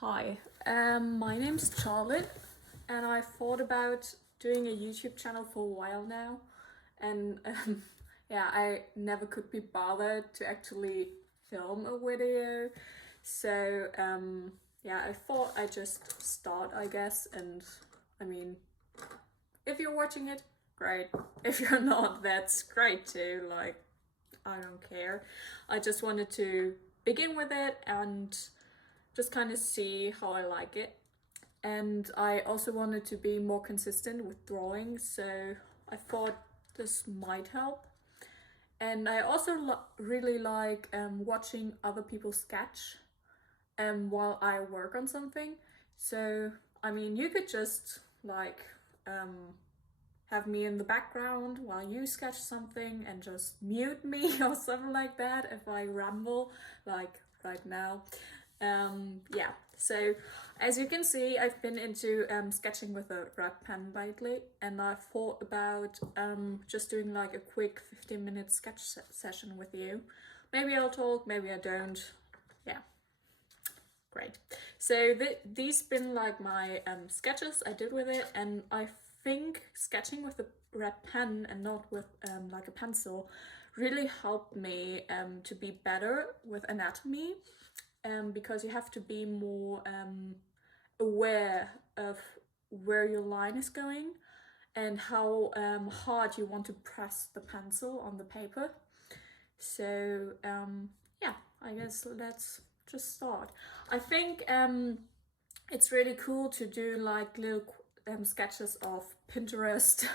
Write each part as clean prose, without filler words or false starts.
Hi, my name's Charlotte, and I thought about doing a YouTube channel for a while now, and yeah, I never could be bothered to actually film a video, so yeah, I thought I'd just start, I guess, and I mean, if you're watching it, great. If you're not, that's great too, like, I don't care. I just wanted to begin with it and just kind of see how I like it. And I also wanted to be more consistent with drawing, so I thought this might help. And I also really like watching other people sketch while I work on something. So, I mean, you could just like have me in the background while you sketch something and just mute me or something like that if I ramble, like right now. Yeah, so as you can see, I've been into sketching with a red pen lately, and I thought about just doing like a quick 15-minute sketch session with you. Maybe I'll talk, maybe I don't. Yeah, great. So these been like my sketches I did with it, and I think sketching with a red pen and not with like a pencil really helped me to be better with anatomy, because you have to be more aware of where your line is going and how hard you want to press the pencil on the paper. So yeah, I guess let's just start. I think it's really cool to do like little sketches of Pinterest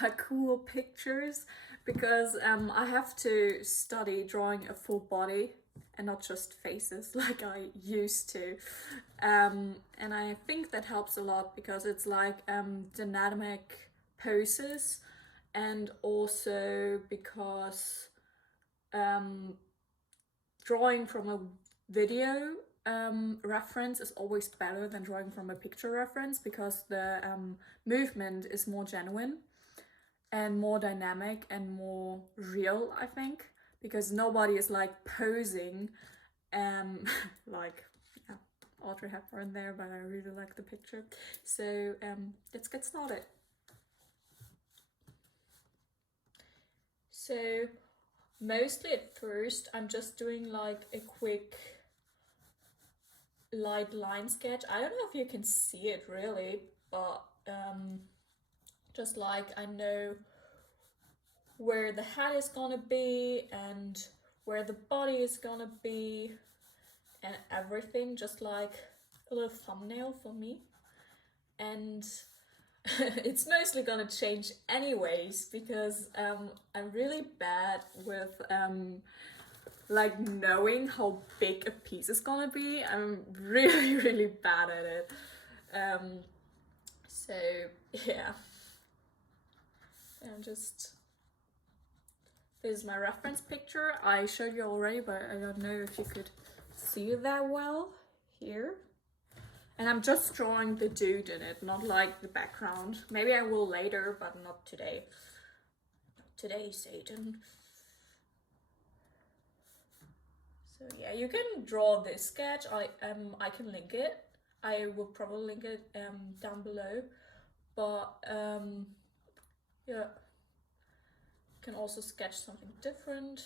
but cool pictures, because I have to study drawing a full body and not just faces like I used to. And I think that helps a lot because it's like dynamic poses, and also because drawing from a video reference is always better than drawing from a picture reference, because the movement is more genuine and more dynamic and more real, I think, because nobody is like posing like, yeah, Audrey Hepburn there, but I really like the picture. So let's get started. So mostly at first I'm just doing like a quick light line sketch. I don't know if you can see it really, but just like I know where the head is gonna be and where the body is gonna be and everything, just like a little thumbnail for me. And it's mostly gonna change anyways, because I'm really bad with like knowing how big a piece is gonna be. I'm really, really bad at it. So yeah, and just, this is my reference picture. I showed you already, but I don't know if you could see it that well here. And I'm just drawing the dude in it, not like the background. Maybe I will later, but not today. Not today, Satan. So yeah, you can draw this sketch. I can link it. I will probably link it down below. But yeah, you can also sketch something different.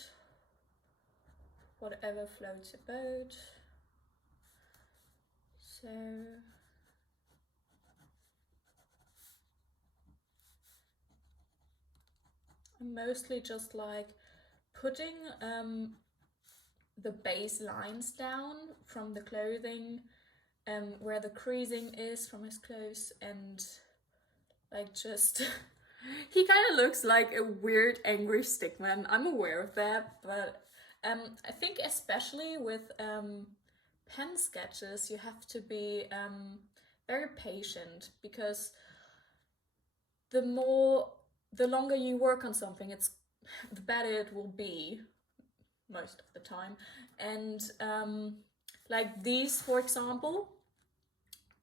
Whatever floats your boat. So I'm mostly just like putting the base lines down from the clothing, where the creasing is from his clothes, and like just he kind of looks like a weird angry stickman. I'm aware of that, but I think especially with pen sketches you have to be very patient, because the longer you work on something, the better it will be most of the time. And like these, for example,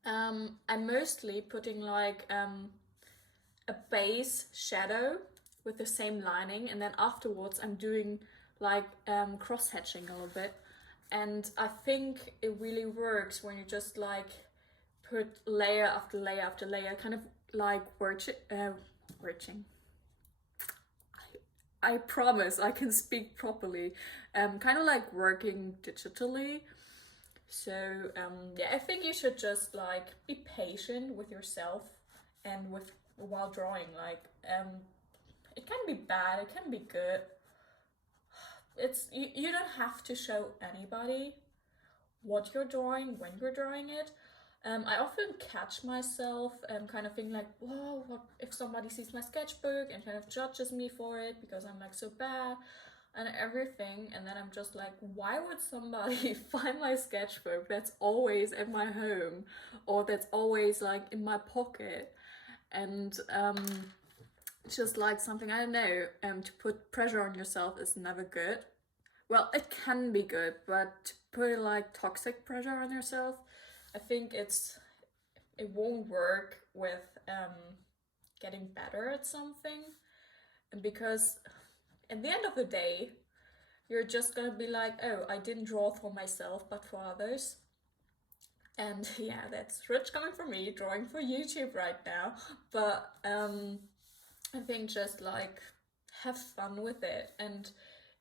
I'm mostly putting like a base shadow with the same lining, and then afterwards I'm doing like cross hatching a little bit, And I think it really works when you just like put layer after layer after layer, kind of like working. I promise I can speak properly. Kind of like working digitally. So yeah, I think you should just like be patient with yourself and with while drawing. Like it can be bad, it can be good. You don't have to show anybody what you're drawing when you're drawing it. I often catch myself kind of thinking like, whoa, what if somebody sees my sketchbook and kind of judges me for it because I'm like so bad and everything, and then I'm just like, why would somebody find my sketchbook that's always at my home or that's always like in my pocket? And just like something, I don't know, to put pressure on yourself is never good. Well, it can be good, but to put like toxic pressure on yourself, I think it won't work with getting better at something. And because at the end of the day, you're just gonna be like, oh, I didn't draw for myself, but for others. And yeah, that's rich coming from me, drawing for YouTube right now. But I think just like have fun with it. And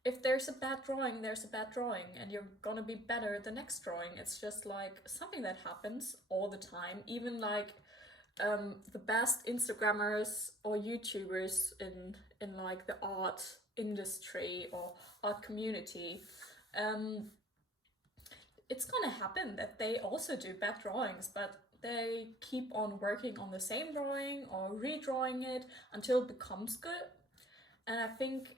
if there's a bad drawing, there's a bad drawing, and you're gonna be better at the next drawing. It's just like something that happens all the time. Even like the best Instagrammers or YouTubers in like the art industry or art community, it's gonna happen that they also do bad drawings, but they keep on working on the same drawing or redrawing it until it becomes good. And I think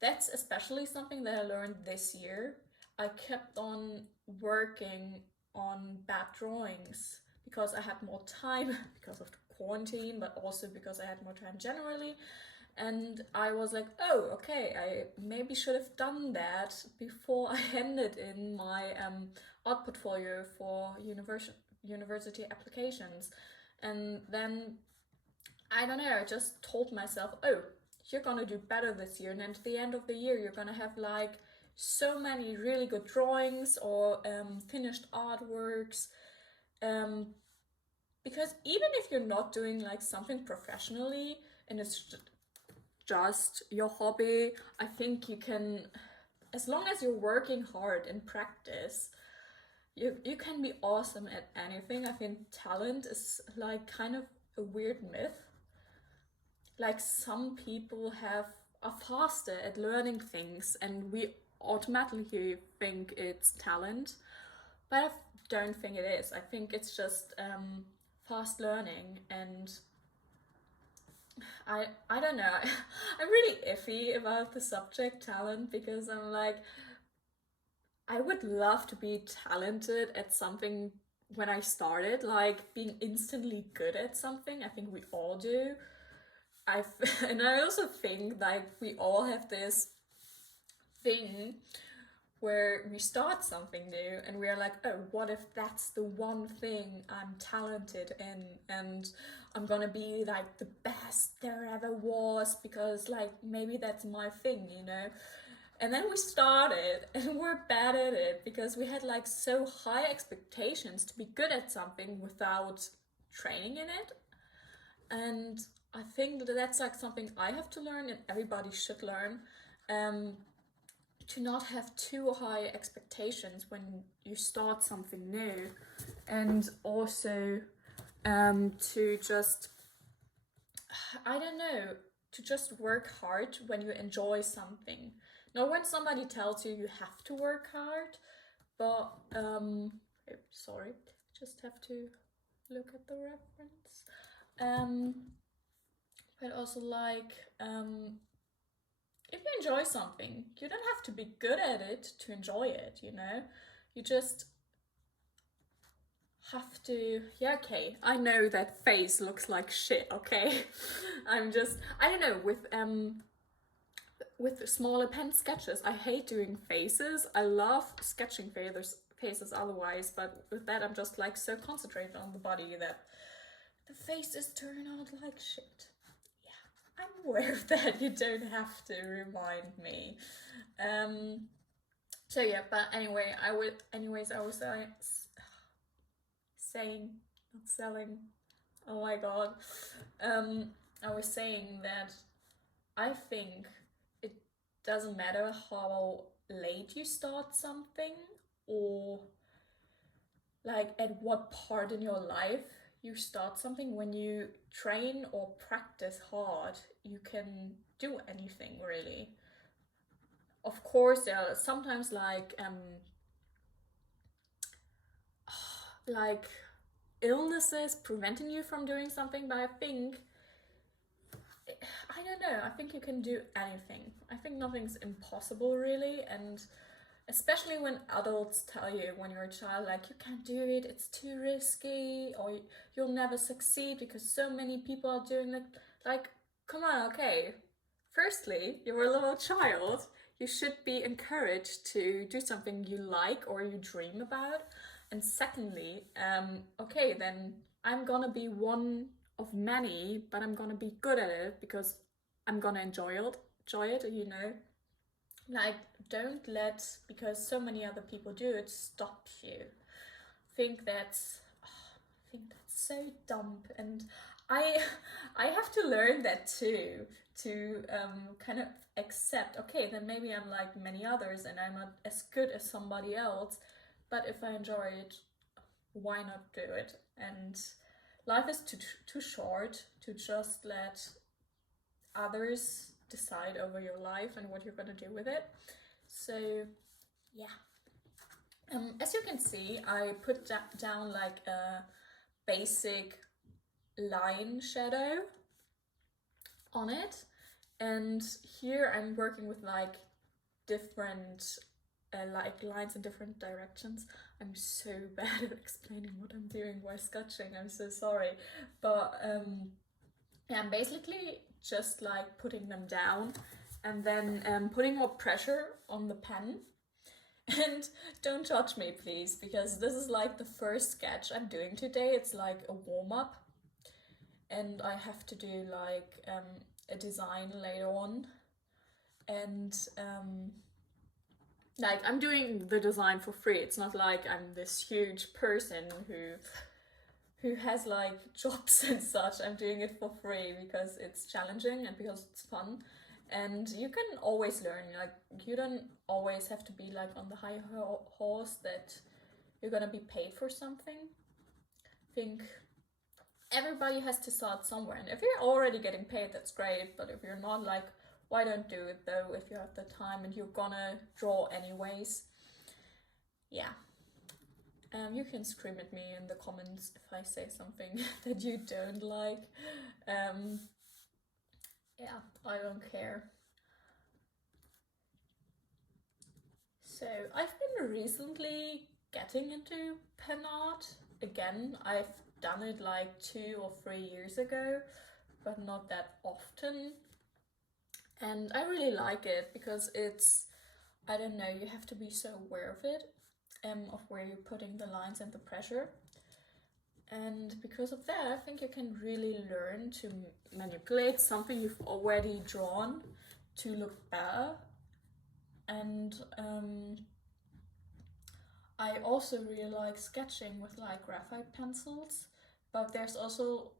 that's especially something that I learned this year. I kept on working on bad drawings because I had more time because of the quarantine, but also because I had more time generally. And I was like, oh, okay, I maybe should have done that before I handed in my art portfolio for university applications. And then, I don't know, I just told myself, oh, you're gonna do better this year. And then at the end of the year, you're gonna have like so many really good drawings or finished artworks. Because even if you're not doing like something professionally and it's just your hobby, I think you can, as long as you're working hard in practice, you can be awesome at anything. I think talent is like kind of a weird myth. Like some people are faster at learning things and we automatically think it's talent, but I don't think it is. I think it's just fast learning. And I don't know. I'm really iffy about the subject talent because I'm like, I would love to be talented at something when I started, like being instantly good at something. I think we all do. And I also think like we all have this thing where we start something new and we're like, oh, what if that's the one thing I'm talented in and I'm gonna be like the best there ever was because like maybe that's my thing, you know? And then we started and we're bad at it because we had like so high expectations to be good at something without training in it. And I think that that's like something I have to learn and everybody should learn. To not have too high expectations when you start something new, and also to just, I don't know, to just work hard when you enjoy something. Not when somebody tells you have to work hard, but sorry, just have to look at the reference. But also like if you enjoy something, you don't have to be good at it to enjoy it, you know? You just have to, yeah, okay, I know that face looks like shit, okay? I don't know, with smaller pen sketches, I hate doing faces. I love sketching faces otherwise, but with that I'm just like so concentrated on the body that the faces turn out like shit. I'm aware of that, you don't have to remind me. So yeah, but anyway, I was saying, not selling. Oh my god. I was saying that I think it doesn't matter how late you start something, or like at what part in your life you start something. When you train or practice hard, you can do anything really. Of course, there are sometimes like illnesses preventing you from doing something, but I think, I don't know, I think you can do anything. I think nothing's impossible really, and especially when adults tell you when you're a child, like, you can't do it, it's too risky, or you'll never succeed because so many people are doing it. Like, come on, okay. Firstly, you're a little child. You should be encouraged to do something you like or you dream about. And secondly, okay, then I'm gonna be one of many, but I'm gonna be good at it because I'm gonna enjoy it, you know. Like, don't let, because so many other people do it, stop you. Think that's, I think that's so dumb, and I I have to learn that too, to kind of accept, okay, then maybe I'm like many others and I'm not as good as somebody else, but if I enjoy it, why not do it? And life is too short to just let others decide over your life and what you're gonna do with it. So yeah, as you can see, I put down like a basic line shadow on it, and here I'm working with like different like lines in different directions. I'm so bad at explaining what I'm doing while sketching, I'm so sorry, but yeah, I'm basically just like putting them down and then putting more pressure on the pen. And don't judge me, please, because this is like the first sketch I'm doing today. It's like a warm-up, and I have to do like a design later on, and like, I'm doing the design for free. It's not like I'm this huge person who has like jobs and such. I'm doing it for free because it's challenging and because it's fun. And you can always learn, like, you don't always have to be like on the high horse that you're gonna be paid for something. I think everybody has to start somewhere, and if you're already getting paid, that's great, but if you're not, like, why don't do it though if you have the time and you're gonna draw anyways. Yeah. You can scream at me in the comments if I say something that you don't like. Yeah, I don't care. So I've been recently getting into pen art again. I've done it like 2 or 3 years ago, but not that often. And I really like it because it's, I don't know, you have to be so aware of it, of where you're putting the lines and the pressure. And because of that, I think you can really learn to manipulate something you've already drawn to look better. And I also really like sketching with like graphite pencils, but there's also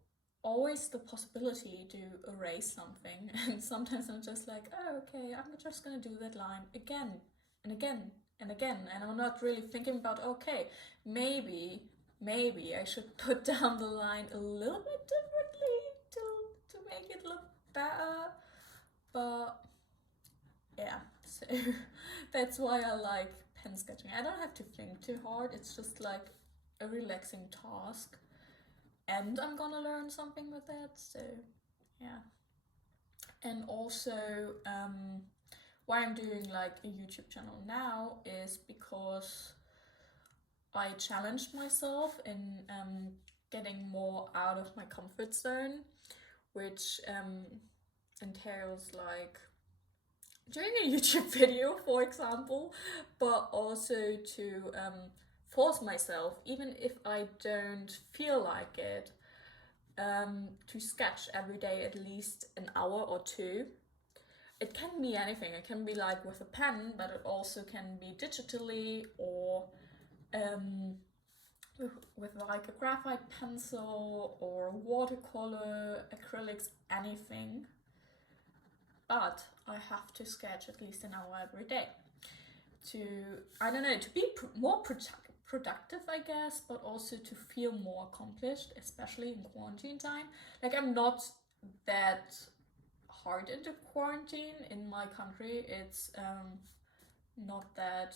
always the possibility to erase something. And sometimes I'm just like, oh, okay, I'm just gonna do that line again and again and again. And I'm not really thinking about, okay, maybe I should put down the line a little bit differently to make it look better. But yeah, so that's why I like pen sketching. I don't have to think too hard, it's just like a relaxing task, and I'm gonna learn something with that, so yeah. And also, why I'm doing like a YouTube channel now is because I challenged myself in getting more out of my comfort zone, which entails like doing a YouTube video, for example, but also to force myself, even if I don't feel like it, to sketch every day at least an hour or two. it can be anything. It can be like with a pen, but it also can be digitally, or with like a graphite pencil or watercolor, acrylics, anything. But I have to sketch at least an hour every day to, I don't know, to be more productive, I guess, but also to feel more accomplished, especially in quarantine time. Like, I'm not that hard into quarantine in my country. It's not that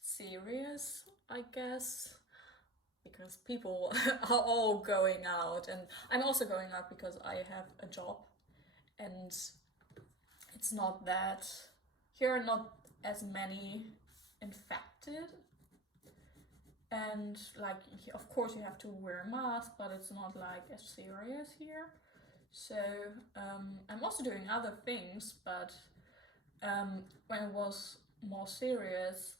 serious, I guess, because people are all going out, and I'm also going out because I have a job, and it's not that, here are not as many infected, and like, of course you have to wear a mask, but it's not like as serious here. So I'm also doing other things, but when it was more serious,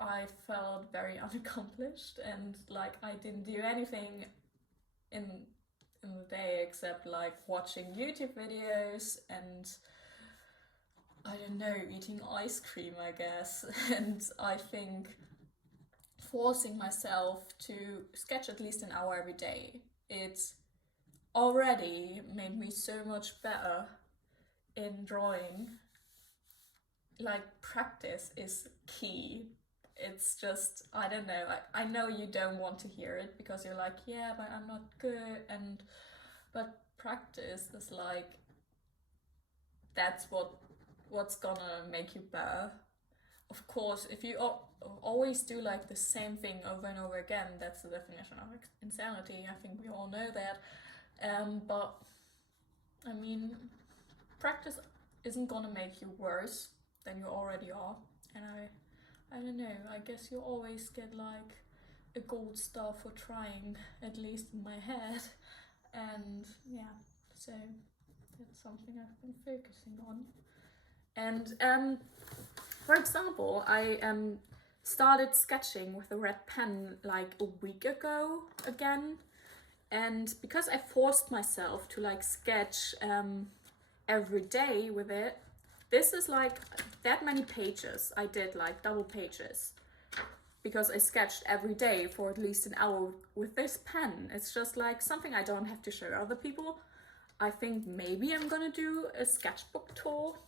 I felt very unaccomplished, and like I didn't do anything in the day except like watching YouTube videos and, I don't know, eating ice cream, I guess. And I think forcing myself to sketch at least an hour every day, it's already made me so much better in drawing. Like, practice is key. It's just, I don't know, I know you don't want to hear it because you're like, yeah, but I'm not good, but practice is like, that's what's gonna make you better. Of course, if you always do like the same thing over and over again, that's the definition of insanity. I think we all know that. But I mean, practice isn't gonna make you worse than you already are. And I don't know, I guess you always get like a gold star for trying, at least in my head. And yeah, so that's something I've been focusing on. And for example, I started sketching with a red pen like a week ago again. And because I forced myself to like sketch every day with it, this is like that many pages. I did like double pages because I sketched every day for at least an hour with this pen. It's just like something I don't have to show other people. I think maybe I'm gonna do a sketchbook tour,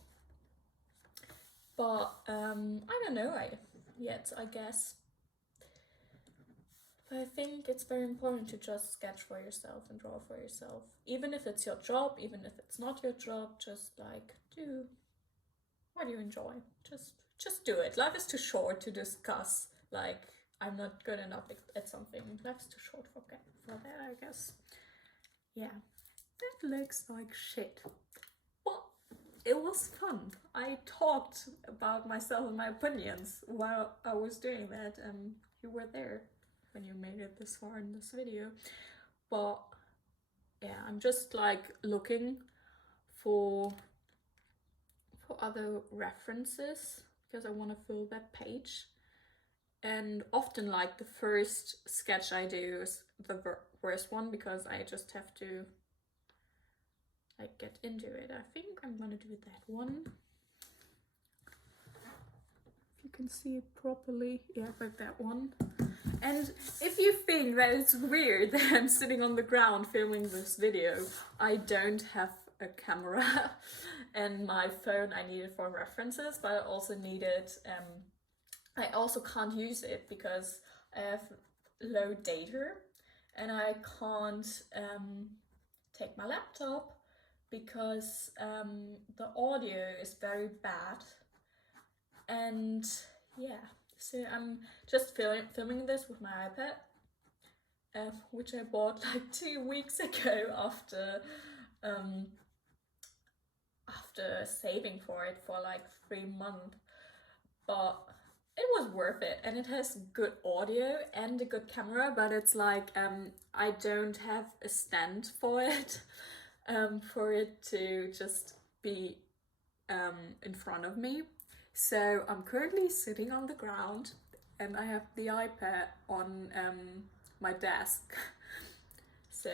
but I don't know yet, I guess. But I think it's very important to just sketch for yourself and draw for yourself. Even if it's your job, even if it's not your job, just like do what you enjoy. Just do it. Life is too short to discuss like I'm not good enough at something. Life's too short for that, I guess. Yeah, that looks like shit. Well, it was fun. I talked about myself and my opinions while I was doing that, and you were there when you made it this far in this video. But yeah, I'm just like looking for other references because I want to fill that page. And often like the first sketch I do is the worst one because I just have to like get into it. I think I'm gonna do that one. If you can see it properly, yeah, like that one. And if you think that it's weird that I'm sitting on the ground filming this video, I don't have a camera and my phone I need it for references, but I also need it, I also can't use it because I have low data and I can't take my laptop because the audio is very bad. And yeah, so I'm just filming this with my iPad, which I bought like 2 weeks ago after saving for it for like 3 months. But it was worth it, and it has good audio and a good camera, but it's like I don't have a stand for it, for it to just be in front of me. So I'm currently sitting on the ground and I have the iPad on my desk. So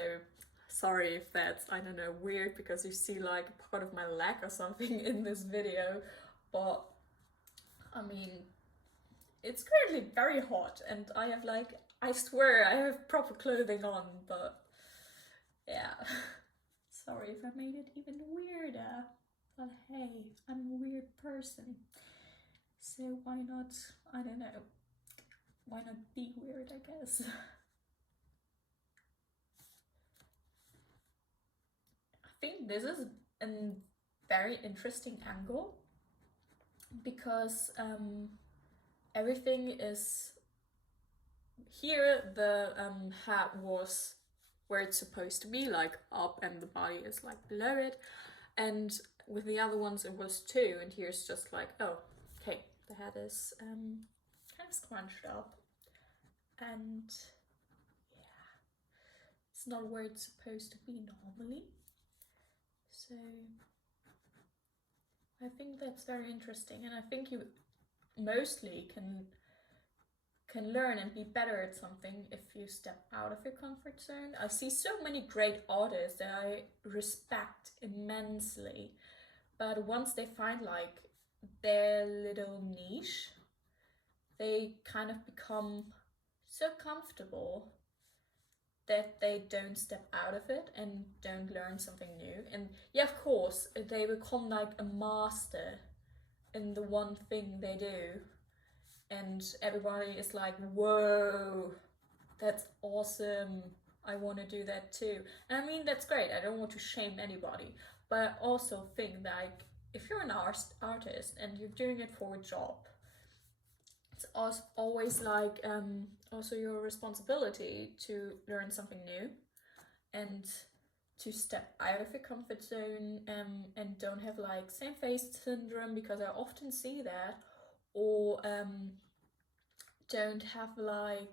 Sorry if that's, I don't know, weird because you see like part of my leg or something in this video, but I mean, it's currently very hot and I have like, I swear I have proper clothing on, but yeah. Sorry if I made it even weirder, but hey, I'm a weird person. So why not, I don't know, why not be weird, I guess. I think this is a very interesting angle because everything is here. The hat was where it's supposed to be, like up, and the body is like below it, and with the other ones it was too, and here's just like, oh, okay, the head is kind of scrunched up, and yeah, it's not where it's supposed to be normally. So I think that's very interesting, and I think you mostly can learn and be better at something if you step out of your comfort zone. I see so many great artists that I respect immensely, but once they find like their little niche, they kind of become so comfortable that they don't step out of it and don't learn something new. And yeah, of course, they become like a master in the one thing they do, and everybody is like, whoa, that's awesome, I want to do that too. And I mean, that's great, I don't want to shame anybody, but I also think like if you're an artist and you're doing it for a job, it's always like also your responsibility to learn something new and to step out of your comfort zone, and don't have like same face syndrome, because I often see that, or don't have like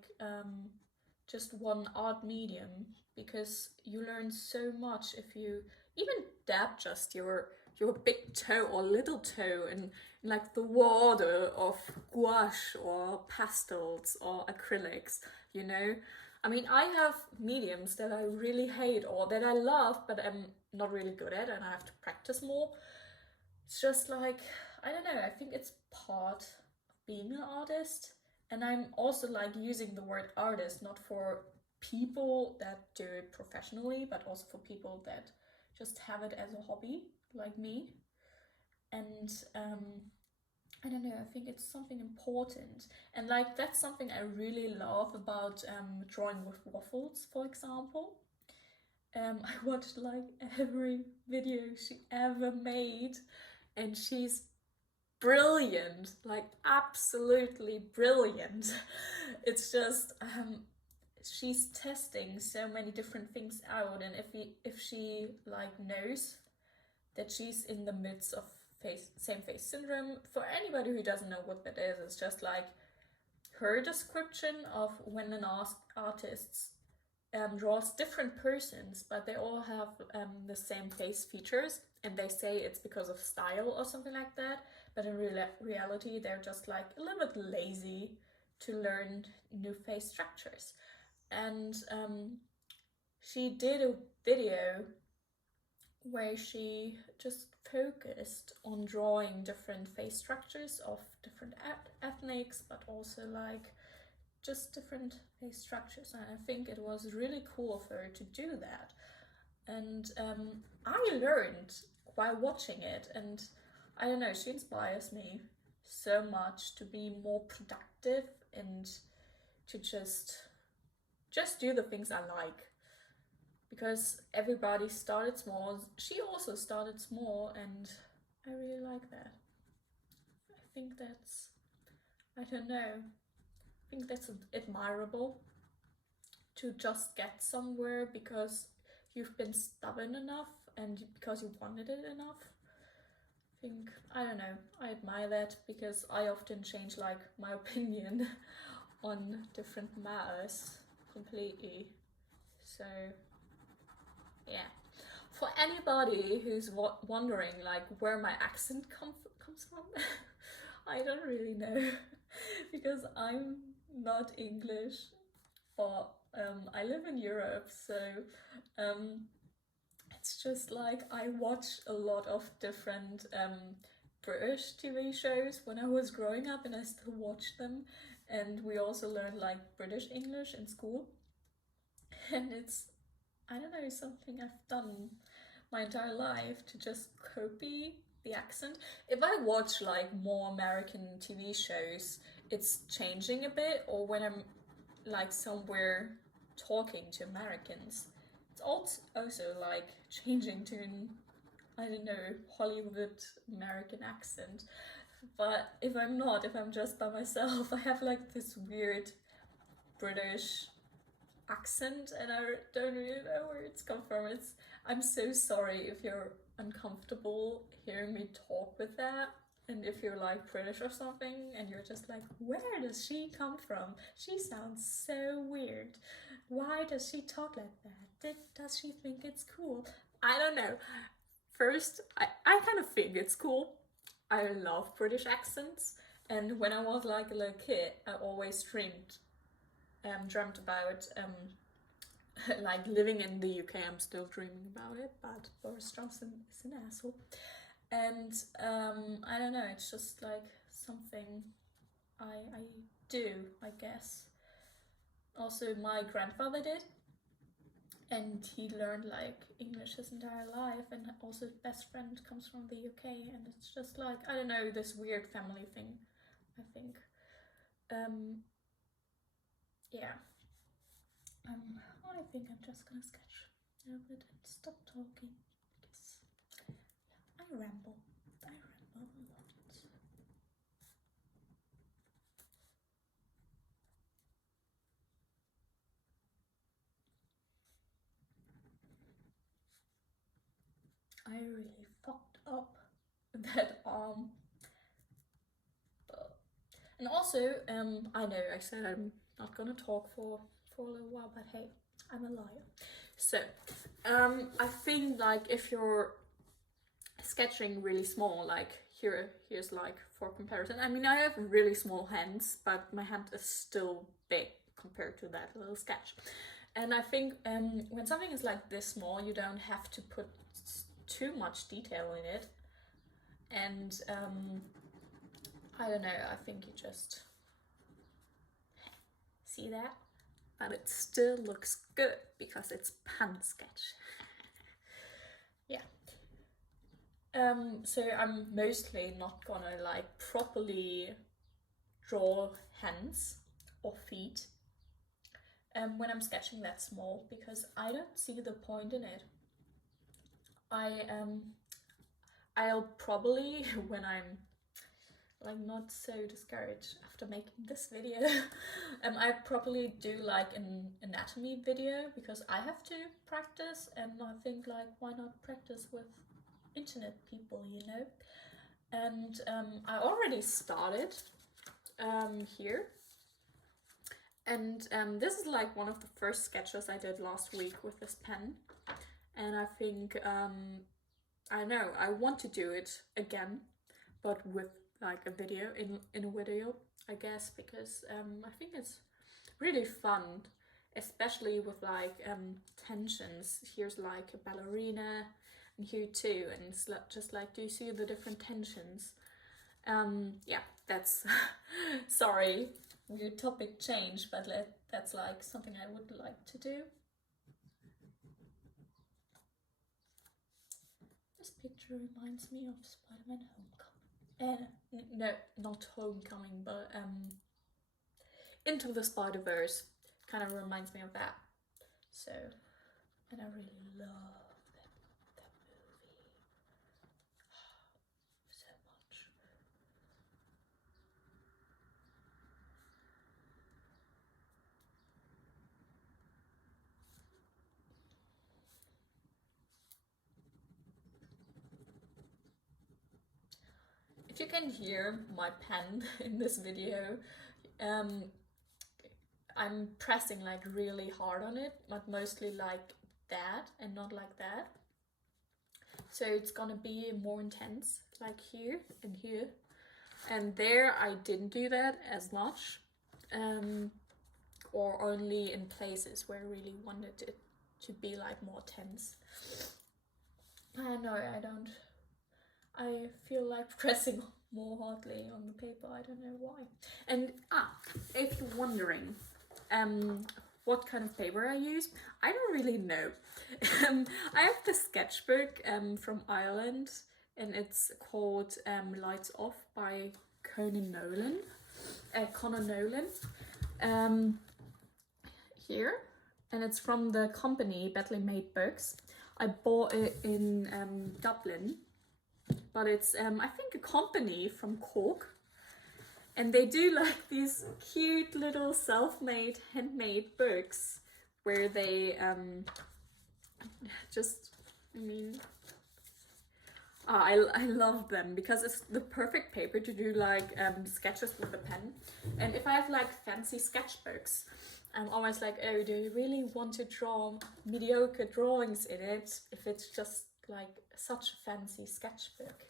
just one art medium, because you learn so much if you even dab just your big toe or little toe in like the water of gouache or pastels or acrylics, you know. I mean, I have mediums that I really hate or that I love but I'm not really good at, and I have to practice more. It's just like, I don't know, I think it's part of being an artist. And I'm also like using the word artist not for people that do it professionally, but also for people that just have it as a hobby, like me. And I don't know, I think it's something important. And like, that's something I really love about drawing with waffles, for example. I watched like every video she ever made, and she's brilliant, like absolutely brilliant. It's just she's testing so many different things out, and if she like knows that she's in the midst of same face syndrome, for anybody who doesn't know what that is, it's just like her description of when an artist draws different persons, but they all have the same face features, and they say it's because of style or something like that, but in reality they're just like a little bit lazy to learn new face structures. And she did a video where she just focused on drawing different face structures of different ethnics, but also like just different face structures. And I think it was really cool of her to do that. And I learned while watching it, and I don't know, she inspires me so much to be more productive and to just do the things I like. Because everybody started small. She also started small, and I really like that. I think that's, I don't know, I think that's admirable to just get somewhere because you've been stubborn enough and because you wanted it enough. I think, I don't know, I admire that, because I often change like my opinion on different matters completely. So yeah, for anybody who's wondering like where my accent comes from, I don't really know because I'm not English, but I live in Europe, so it's just like I watch a lot of different British TV shows when I was growing up, and I still watch them. And we also learned like British English in school. And it's, I don't know, something I've done my entire life to just copy the accent. If I watch like more American TV shows, it's changing a bit, or when I'm like somewhere talking to Americans, it's also like changing to an, I don't know, Hollywood American accent. But if I'm just by myself, I have like this weird British accent, and I don't really know where it's come from. I'm so sorry if you're uncomfortable hearing me talk with that, and if you're like British or something and you're just like, where does she come from? She sounds so weird. Why does she talk like that? Does she think it's cool? I don't know. First, I kind of think it's cool. I love British accents, and when I was like a little kid, I always dreamt about like living in the UK. I'm still dreaming about it, but Boris Johnson is an asshole. And I don't know, it's just like something I do, I guess. Also, my grandfather did, and he learned like English his entire life, and also his best friend comes from the UK, and it's just like, I don't know, this weird family thing, I think. Yeah. I think I'm just gonna sketch a little bit and stop talking, because I ramble a lot. I really fucked up that arm. And also, I know I said I'm not gonna talk for a little while, but hey, I'm a liar. So, I think like if you're sketching really small, like here's like for comparison. I mean, I have really small hands, but my hand is still big compared to that little sketch. And I think when something is like this small, you don't have to put too much detail in it. And I don't know, I think you just see that, but it still looks good because it's pen sketch. Yeah. So I'm mostly not gonna like properly draw hands or feet when I'm sketching that small, because I don't see the point in it. I'll probably, when I'm like not so discouraged after making this video, I probably do like an anatomy video, because I have to practice, and I think like, why not practice with internet people, you know? And I already started here, and this is like one of the first sketches I did last week with this pen, and I think I know I want to do it again, but with like a video, in a video, I guess, because I think it's really fun, especially with like tensions. Here's like a ballerina, and here too, and it's just like, do you see the different tensions? Yeah, that's sorry, weird topic change, but that's like something I would like to do. This picture reminds me of Spider-Man Homecoming. No, not Homecoming, but Into the Spider-Verse kind of reminds me of that. So, and I really love that movie so much. If you can hear my pen in this video, I'm pressing like really hard on it, but mostly like that and not like that. So it's gonna be more intense, like here and here. And there I didn't do that as much. or only in places where I really wanted it to be like more tense. No, I don't. I feel like pressing more hardly on the paper. I don't know why. And if you're wondering what kind of paper I use, I don't really know. I have the sketchbook from Ireland, and it's called Lights Off by Connor Nolan. Here, and it's from the company Badly Made Books. I bought it in Dublin, but it's I think a company from Cork, and they do like these cute little self-made handmade books where they I love them because it's the perfect paper to do like sketches with a pen. And if I have like fancy sketchbooks, I'm always like, oh, do you really want to draw mediocre drawings in it if it's just like such a fancy sketchbook?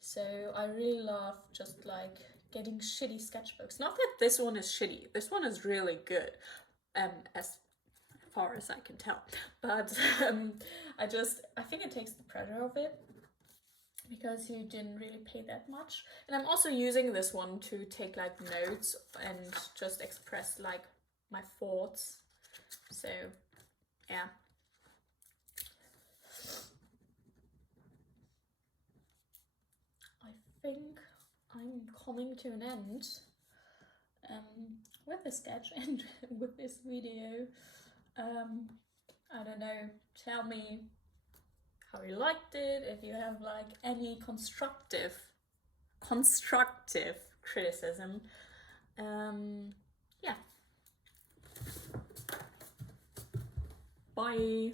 So I really love just like getting shitty sketchbooks. Not that this one is shitty, this one is really good, as far as I can tell. But I think it takes the pressure of it, because you didn't really pay that much. And I'm also using this one to take like notes and just express like my thoughts. So yeah. I think I'm coming to an end with the sketch and with this video. I don't know, tell me how you liked it, if you have like any constructive criticism. Yeah. Bye.